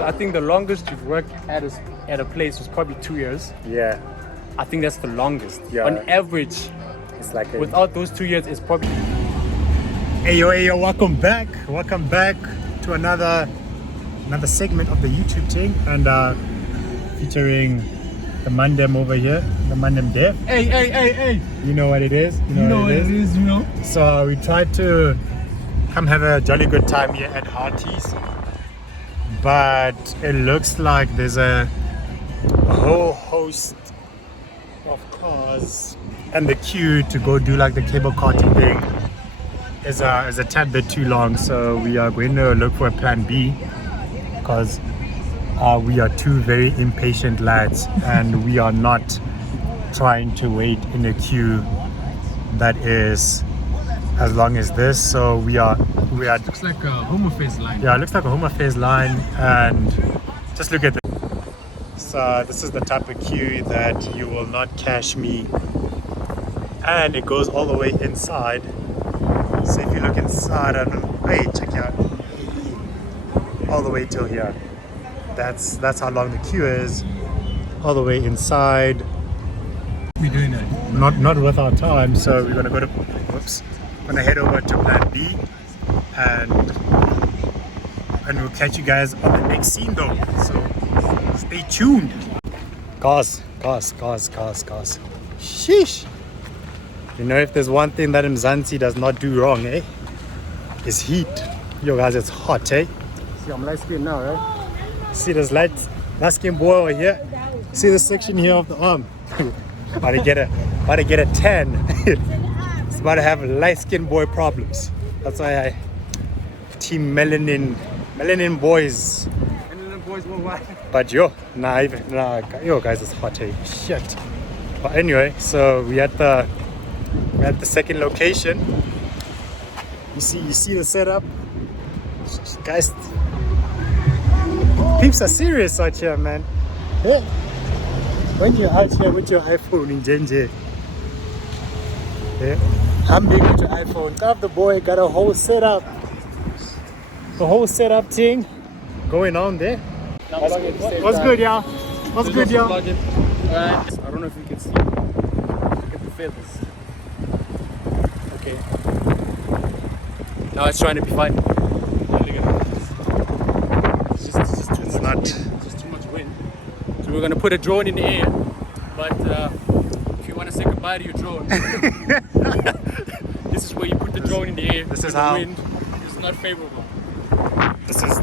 I think the longest you've worked at a place was probably 2 years. Yeah. I think that's the longest. Yeah. On average, It's like without those 2 years, it's probably... Hey yo, welcome back to another segment of the YouTube thing, and featuring the Mandem over here, the Mandem Dev. Hey. You know what it is? You know what it is, you know. So we tried to come have a jolly good time here at Harty's, but it looks like there's a whole host of cars, and the queue to go do like the cable carting thing is a tad bit too long. So we are going to look for a plan B, because we are two very impatient lads and we are not trying to wait in a queue that is as long as this. So we are Looks like a Home Affairs line. yeah, it looks like a Home Affairs line, and just look at this. So this is the type of queue that you will not cash me, and it goes all the way inside. So if you look inside, I don't know, hey, check out all the way till here. That's how long the queue is, all the way inside. We're doing it. Not with our time, so we're gonna head over to plan B, and we'll catch you guys on the next scene though. So stay tuned. Cars. Sheesh. You know, if there's one thing that Mzansi does not do wrong, is heat. Yo guys, it's hot, See, I'm light skinned now, right? See this light skin boy over here? See this section here of the arm? about to get a tan. It's about to have light skin boy problems. That's why I team melanin boys. Melanin boys worldwide. But yo guys, it's hot, shit. But anyway, so we're at the second location. You see the setup, guys. Peeps are serious out here, man. Yeah. When you're out here with your iPhone in Genji, I'm big with your iPhone. Got the boy got a whole setup thing going on there. What's good, y'all? What's good, y'all? Alright, I don't know if you can see. Look at the feathers. Okay. Now it's trying to be fine. It's just too much wind. So we're gonna put a drone in the air, but if you want to say goodbye to your drone, this is where you put the drone in the air. This is the how wind is not favorable. This is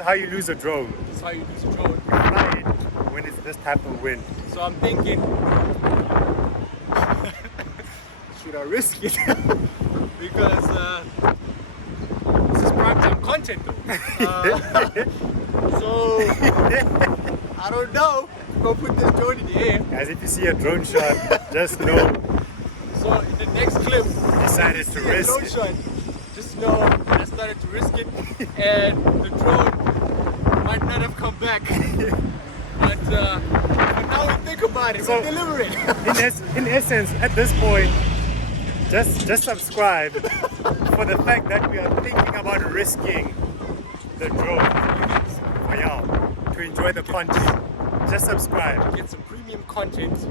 how you lose a drone. This is how you lose a drone. You fly it when it's this type of wind. So I'm thinking, should I risk it? Because this is prime time content though. So I don't know. Go put this drone in the air. Guys, if you see a drone shot, just know. So in the next clip, decided to risk drone it. shot, just know I started to risk it, and the drone might not have come back. But now we think about it, So, we deliver it. in essence, at this point, just subscribe for the fact that we are thinking about risking the drone for y'all to enjoy the content. Just subscribe Get some premium content.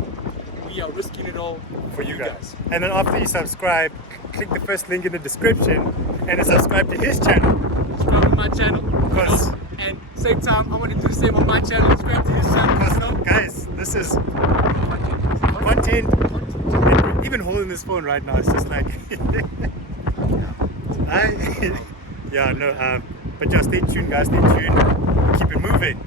We are risking it all for you guys. And then after you subscribe, click the first link in the description and then subscribe to his channel. Subscribe to my channel, Because- and same time I want to do the same on my channel. Subscribe to his channel. Guys, this is content. And even holding this phone right now, it's just like but just stay tuned, guys. Stay tuned. Keep it moving.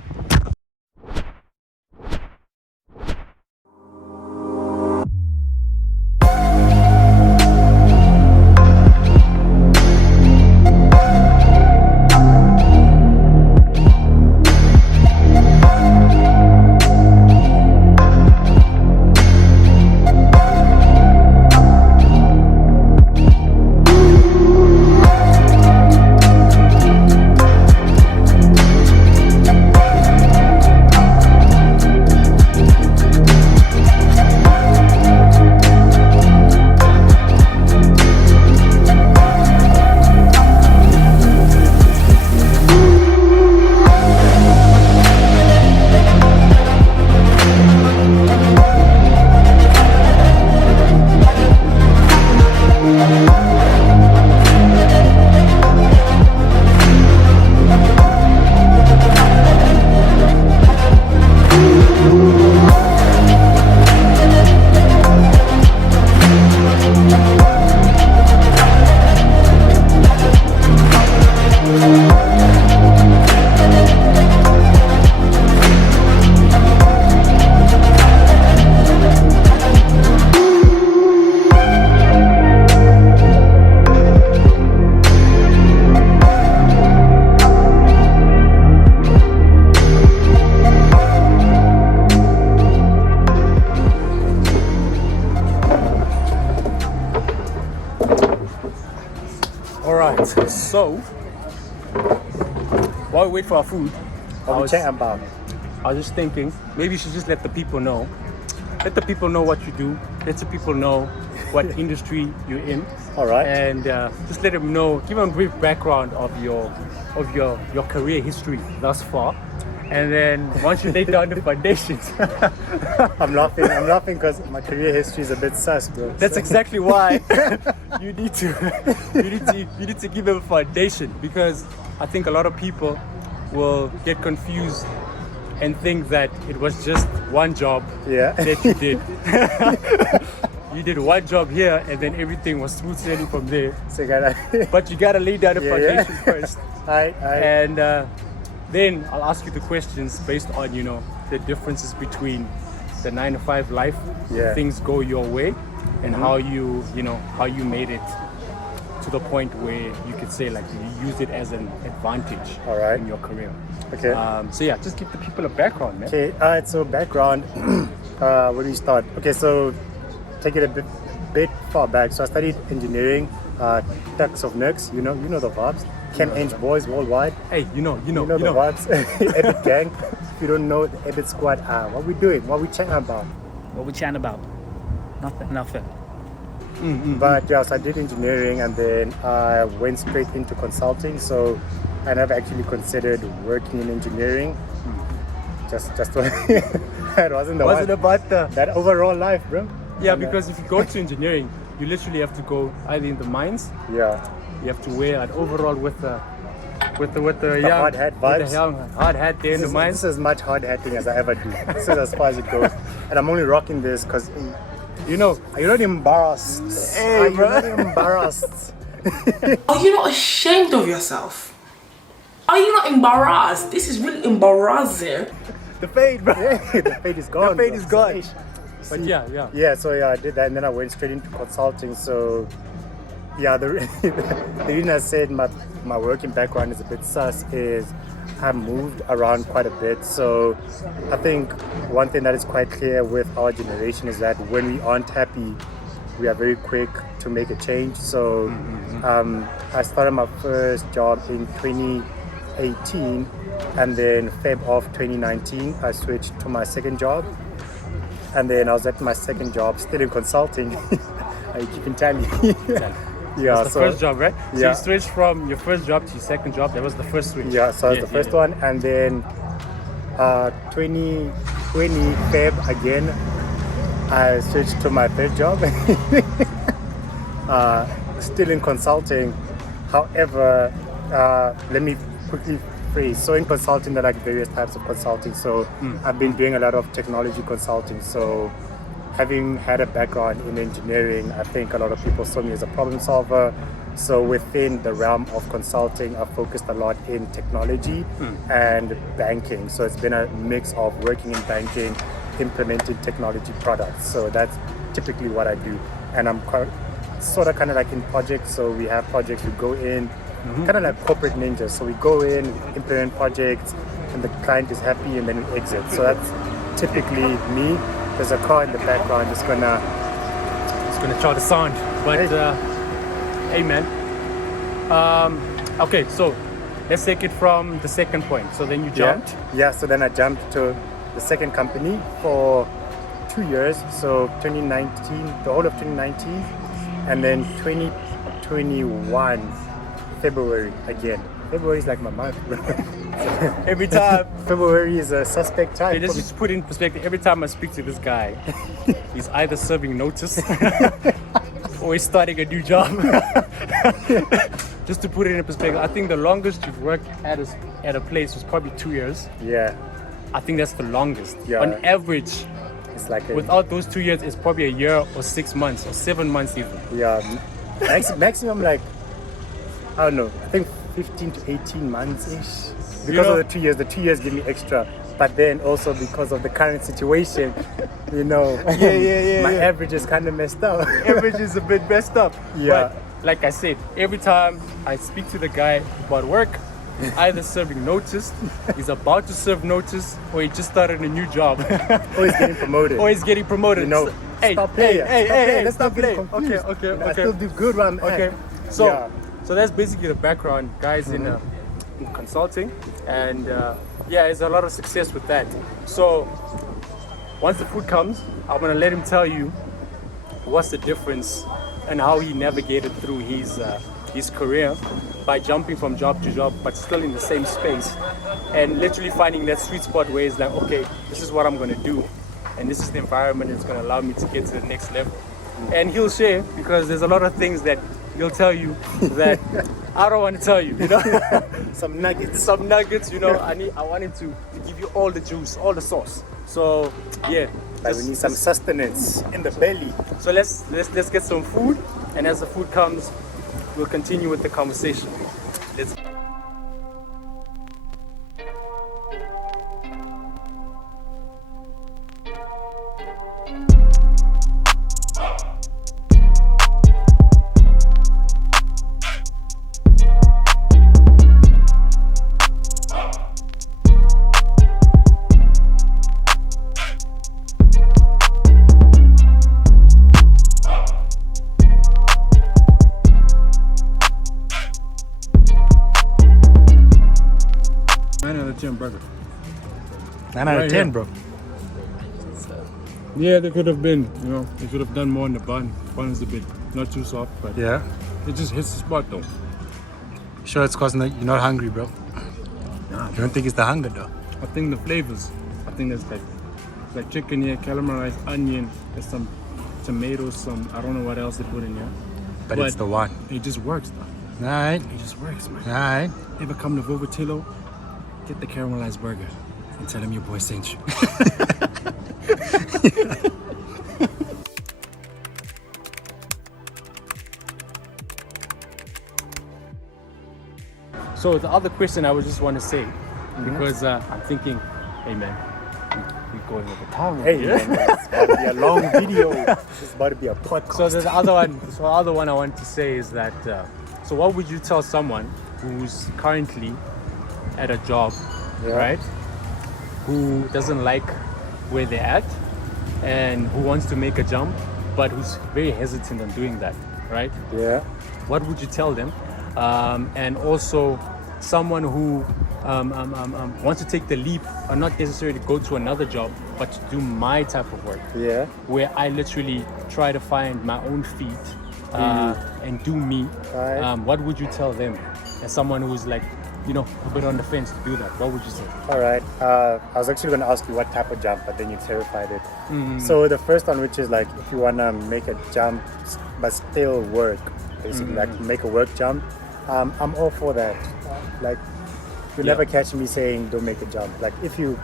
So, while we wait for our food, What we chatting about? I was just thinking, maybe you should just let the people know. Let the people know what you do. Let the people know what industry you're in. All right. And just let them know, give them a brief background of your career history thus far. And then once you lay down the foundations, I'm laughing because my career history is a bit sus, bro. that's exactly why you need to give them a foundation, because I think a lot of people will get confused and think that it was just one job that you did. You did one job here and then everything was smooth sailing from there. So you gotta But you gotta lay down the foundation first. Aye. And then I'll ask you the questions based on, the differences between the 9-to-5 life, things go your way, and how you made it to the point where you could say like you used it as an advantage in your career. Okay. So yeah, just give the people a background, man. Okay, alright, so background, where do we start? Okay, so take it a bit far back. So I studied engineering, Ducks of Nerks, you know the vibes. Chem Eng boys worldwide. Hey, you know the vibes. Epic gang. If you don't know the Epic squad, what we doing? What we chatting about? What we chatting about? Nothing. But yeah, so I did engineering and then I went straight into consulting. So I never actually considered working in engineering. Just it wasn't about that overall life, bro. Yeah, because if you go to engineering, you literally have to go either in the mines. Yeah. You have to wear an overall with the young hard hat vibes. With the young hard hat there in the mines. This is as much hard hatting as I ever do. This is as far as it goes. And I'm only rocking this because, are you not embarrassed? Hey, bro. Are you not embarrassed? Are you not ashamed of yourself? Are you not embarrassed? This is really embarrassing. The fade, bro. Yeah, the fade is gone. The fade is bro. gone. But yeah. Yeah, so I did that and then I went straight into consulting. So yeah, the reason I said my working background is a bit sus is I moved around quite a bit. So I think one thing that is quite clear with our generation is that when we aren't happy, we are very quick to make a change. So I started my first job in 2018 and then Feb of 2019 I switched to my second job. And then I was at my second job, still in consulting. Are you keeping tally? Yeah, that's the first job, right? So yeah. you switched from your first job to your second job. That was the first switch. Yeah, so that's the first one. And then 2020 Feb again, I switched to my third job. Still in consulting. However, let me quickly phrase. So in consulting, there are like various types of consulting. So I've been doing a lot of technology consulting. So having had a background in engineering, I think a lot of people saw me as a problem solver. So within the realm of consulting, I've focused a lot in technology and banking. So it's been a mix of working in banking, implementing technology products. So that's typically what I do. And I'm sort of kind of like in projects. So we have projects, we go in, kind of like corporate ninjas. So we go in, implement projects, and the client is happy, and then we exit. So that's typically me. There's a car in the background. It's gonna try the sound, but hey man. Okay, so let's take it from the second point. So then you jumped. Yeah. So then I jumped to the second company for 2 years. So 2019, the whole of 2019, and then 2021 February again. February is like my month, bro. Every time. February is a suspect time. Okay, let's just put it in perspective. Every time I speak to this guy, he's either serving notice or he's starting a new job. Just to put it in perspective, I think the longest you've worked at a place was probably 2 years. Yeah. I think that's the longest. Yeah. On average, it's like without those 2 years, it's probably a year or 6 months or 7 months even. Yeah. Maximum like, I don't know, I think 15 to 18 months-ish. Because of the 2 years. The 2 years give me extra. But then also because of the current situation, my average is kind of messed up. Average is a bit messed up. Yeah. But like I said, every time I speak to the guy about work, he's either serving notice, he's about to serve notice, or he just started a new job. Or he's getting promoted. You know, Hey, stop playing. Hey, let's stop not get playing. confused. Okay. I still do good when I'm Okay. at. So, Yeah. So that's basically the background, guys, in consulting, and yeah, there's a lot of success with that. So once the food comes, I'm gonna let him tell you what's the difference and how he navigated through his career by jumping from job to job, but still in the same space, and literally finding that sweet spot where it's like, okay, this is what I'm gonna do, and this is the environment that's gonna allow me to get to the next level. And he'll share, because there's a lot of things that he'll tell you that I don't want to tell you, you know. Some nuggets. Some nuggets, you know. I want him to give you all the juice, all the sauce. So yeah, Like we need some sustenance in the belly. so let's get some food, and as the food comes, we'll continue with the conversation. Let's. Burger. 9 out of Right 10, here. bro. Yeah, they could have been, you know, they could have done more in the bun. Bun is a bit not too soft, but Yeah. it just hits the spot though. Sure, it's cause you're not hungry, bro. You don't think it's the hunger, though? I think the flavors, I think there's like chicken here, caramelized onion, there's some tomatoes, some, I don't know what else they put in here. But it's the one. It just works though. Alright. It just works, man. Alright. Ever come to Vovotillo, get the caramelized burger and tell him your boy sent you. So the other question I would just want to say, because I'm thinking, hey man, we're going over time. Hey, man, it's about to be a long video. It's about to be a podcast. So the other one I want to say is that, so what would you tell someone who's currently at a job, right? Who doesn't like where they're at and who wants to make a jump, but who's very hesitant on doing that, right? Yeah. What would you tell them? And also someone who wants to take the leap and not necessarily go to another job, but to do my type of work, Yeah. where I literally try to find my own feet and do me. Right. What would you tell them as someone who's like, you know, a bit on the fence to do that? What would you say? All right. I was actually going to ask you what type of jump, but then you clarified it. So the first one, which is like if you want to make a jump but still work, basically like make a work jump, I'm all for that. Like you'll never catch me saying don't make a jump. Like if you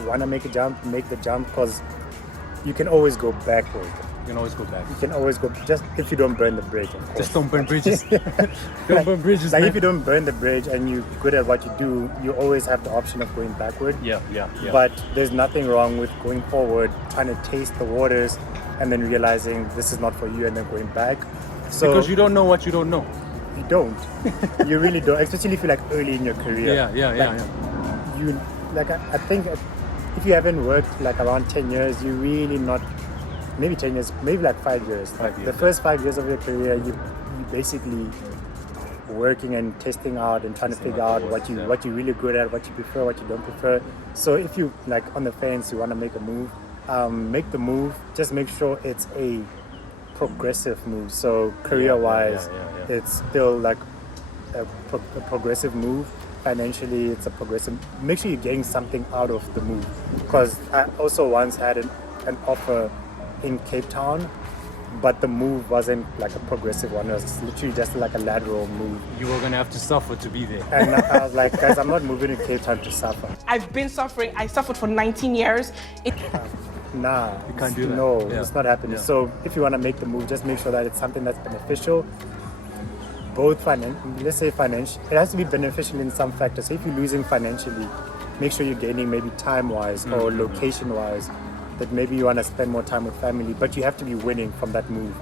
want to make a jump, make the jump, because you can always go backward. You can always go back. You can always go, just if you don't burn the bridge, of course. Just don't burn bridges. Don't burn bridges, Like man. if you don't burn the bridge and you're good at what you do, you always have the option of going backward. Yeah. But there's nothing wrong with going forward, trying to taste the waters, and then realizing this is not for you, and then going back. So because you don't know what you don't know. you don't, you really don't, especially if you're like early in your career. Yeah. You like I think if you haven't worked like around 10 years, you really not. Maybe 10 years, maybe like 5 years. 5 years. The first 5 years of your career, you basically working and testing out and trying to figure out what you're really good at, what you prefer, what you don't prefer. So if you like on the fence, you want to make a move, make the move. Just make sure it's a progressive move. So career-wise, it's still like a progressive move. Financially, it's a progressive. Make sure you're getting something out of the move. Because I also once had an offer in Cape Town, but the move wasn't like a progressive one. It was literally just like a lateral move. You were gonna have to suffer to be there. And I was like, guys, I'm not moving to Cape Town to suffer. I've been suffering. I suffered for 19 years. Nah, You can't do that. No, Yeah. it's not happening. Yeah. So if you want to make the move, just make sure that it's something that's beneficial. Both let's say financial. It has to be beneficial in some factors. So if you're losing financially, make sure you're gaining maybe time-wise or location-wise. That maybe you want to spend more time with family, but you have to be winning from that move.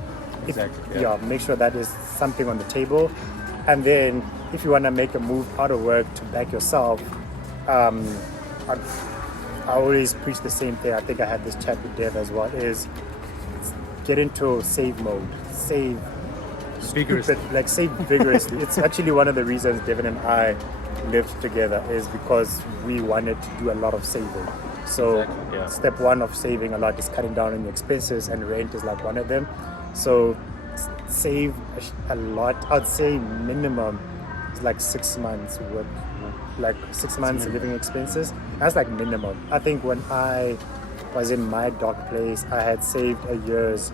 Exactly, Yeah, make sure that is something on the table. And then if you want to make a move out of work to back yourself, I always preach the same thing. I think I had this chat with Dev as well, is get into save mode. Save Vigorously. stupid, like save vigorously. It's actually one of the reasons Devon and I lived together is because we wanted to do a lot of saving. So Exactly, yeah. step one of saving a lot is cutting down on your expenses, and rent is like one of them. So save a lot. I'd say minimum is like 6 months worth, like 6 months living expenses. That's like minimum. I think when I was in my dark place, I had saved a year's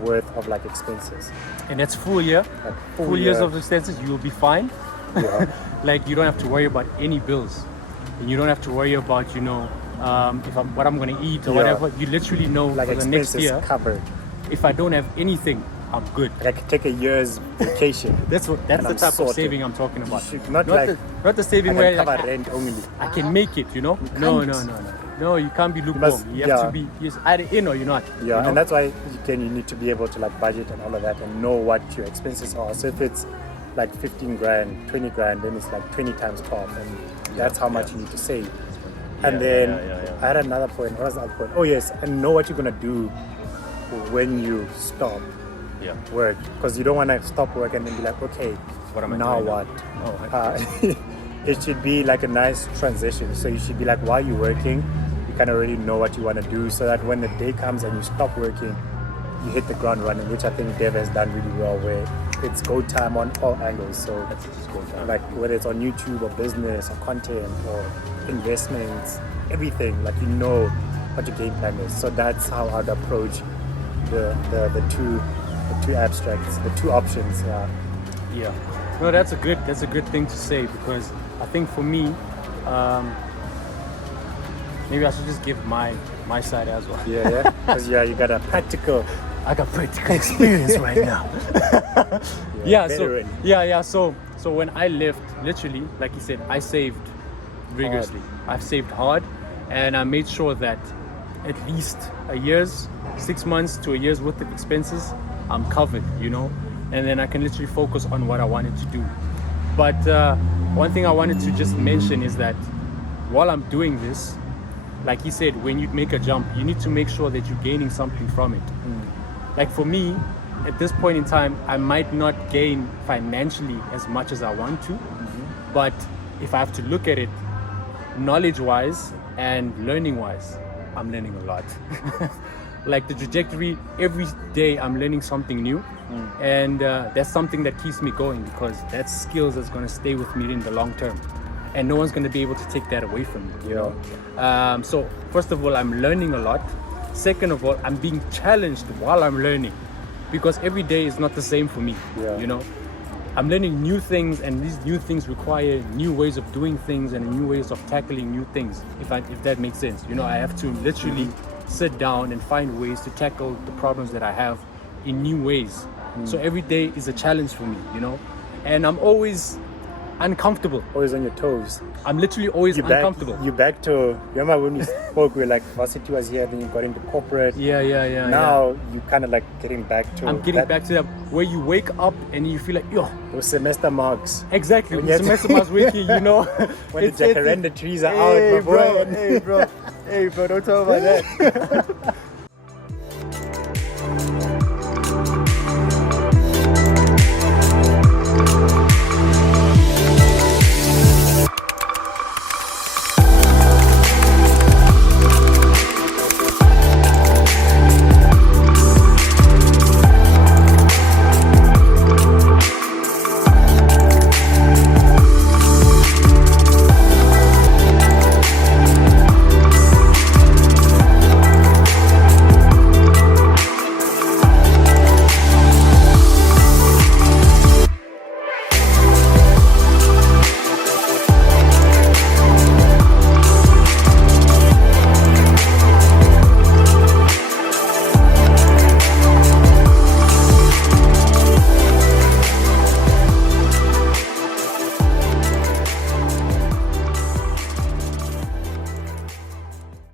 worth of like expenses. And that's full year. Like Full years year. of expenses, you will be fine. Yeah. Like you don't have to worry about any bills, and you don't have to worry about what I'm gonna eat or Yeah. whatever. You literally know Like for the next expenses year, covered. if I don't have anything, I'm good. Like I could take a year's vacation. That's And the I'm type of sorted. saving I'm talking about. You should not like not the saving I where can like, cover rent only. I can make it, you know? No, you can't be lukewarm. You have to be either in or you're not. Yeah, you know? and that's why you need to be able to like budget and all of that and know what your expenses are. So if it's like 15 grand, 20 grand, then it's like 20 times 12, and that's how much you need to save. And then I had another point. What was the other point? Oh yes, and know what you're gonna do when you stop work, because you don't want to stop work and then be like, okay, What am I now doing now? what? Oh, It should be like a nice transition. So you should be like, while you're working, you kind of already know what you want to do, so that when the day comes and you stop working, you hit the ground running, which I think Dev has done really well, where it's go time on all angles. So That's just go time. like whether it's on YouTube or business or content or investments, everything, like you know what your game plan is. So that's how I'd approach the two abstracts, the two options. Yeah. No, that's a good thing to say, because I think for me, maybe I should just give my side as well. Yeah, because you got a practical. I got practical experience right now. So when I left, literally, like you said, I saved rigorously. I've saved hard, and I made sure that at least a year's, 6 months to a year's worth of expenses, I'm covered, you know, and then I can literally focus on what I wanted to do. But one thing I wanted to just mention is that while I'm doing this, like he said, when you make a jump, you need to make sure that you're gaining something from it. Like for me, at this point in time, I might not gain financially as much as I want to, but if I have to look at it knowledge-wise and learning-wise, I'm learning a lot. Like the trajectory, every day I'm learning something new, and that's something that keeps me going, because that's skills that's going to stay with me in the long term, and no one's going to be able to take that away from me, you know? So first of all, I'm learning a lot. Second of all, I'm being challenged while I'm learning, because every day is not the same for me. You know, I'm learning new things, and these new things require new ways of doing things and new ways of tackling new things, if that makes sense. You know, I have to literally sit down and find ways to tackle the problems that I have in new ways. So every day is a challenge for me, you know, and I'm always uncomfortable. Always on your toes. I'm literally always uncomfortable. You back to, remember when we spoke, we were like, varsity was here, then you got into corporate. Now you kind of like getting back to. I'm getting back to that, where you wake up and you feel like, yo. Those semester marks. Exactly, When the you have to- semester marks waking, you know. When the jacaranda trees are out, my boy. Hey bro, don't talk about that.